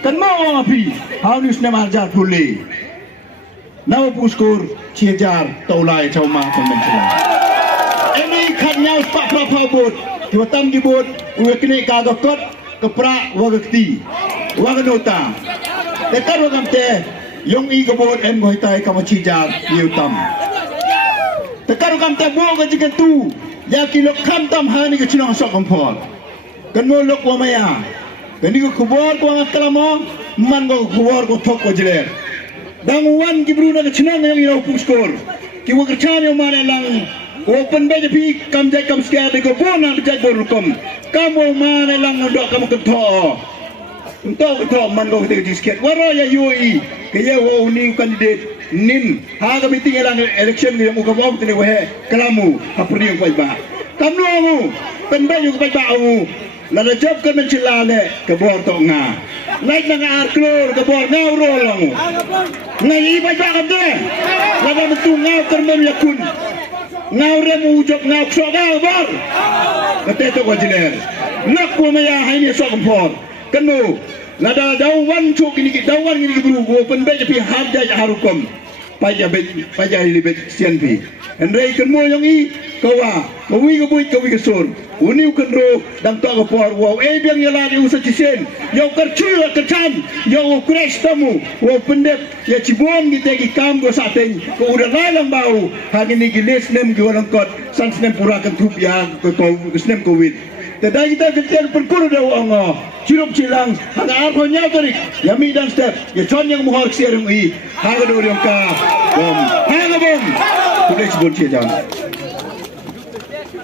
kan mau api harus nama ajar boleh nama puskur ciajar taulai cauma konvensional ini katnya pak prapabut diwatam dibut uwe kene kagakot kepra wagakti waganota dekat wagamte yung i kabut em goitai kamacijar yutam dekat wagamte buang jikan tu ya kilo kam hani ke chinang sohkymphor kan mo lok wa maya kan ni ko kubor ko ang kalamo man ko kubor ko thok ko jile dang wan ki bruna ke chinang yang ino puskor ki wa kerchan yo mane lang open beje pi kam jai kam skia de ko bona jai borukom kamo mane lang ndok kam ko tho untuk itu man ko te disket waro ya yoi ke ya wo ni candidate nin ha ga meeting elang election ni mo ko bo te we kalamu apri ko ba kamno mo pen ba yu ko ba u la da job kan shylla le ke bor to nga lai na ar klor ke bor nga ro lang ngai ba ba ka de la da tu nga kyrmen yakun nga re mu job nga so ga bor ke te to ko jile nak ko ma ya hai ni sohkymphor kanu nada dawan chuk ini dawan ini guru go pen be pi harja harukom paja ini be sian pi andai kan mo yang i kawa kawi ko buit kawi kesur uniu kan ro dang to ko por wow e biang yala di usa cisen yo kerchua kerchan yo crash tamu wo pendep ya cibon kita ki kam go sateng ko udah lalang bau hari ni giles nem go lang kot sans nem pura kan tup ya ko snem covid tadai kita ketel perkuru dah ongo cirup cilang ada apa nya tarik ya mi dan step ya con yang muhar siarung i ha ga do ka bom ha ga bom kuda cibon cia jam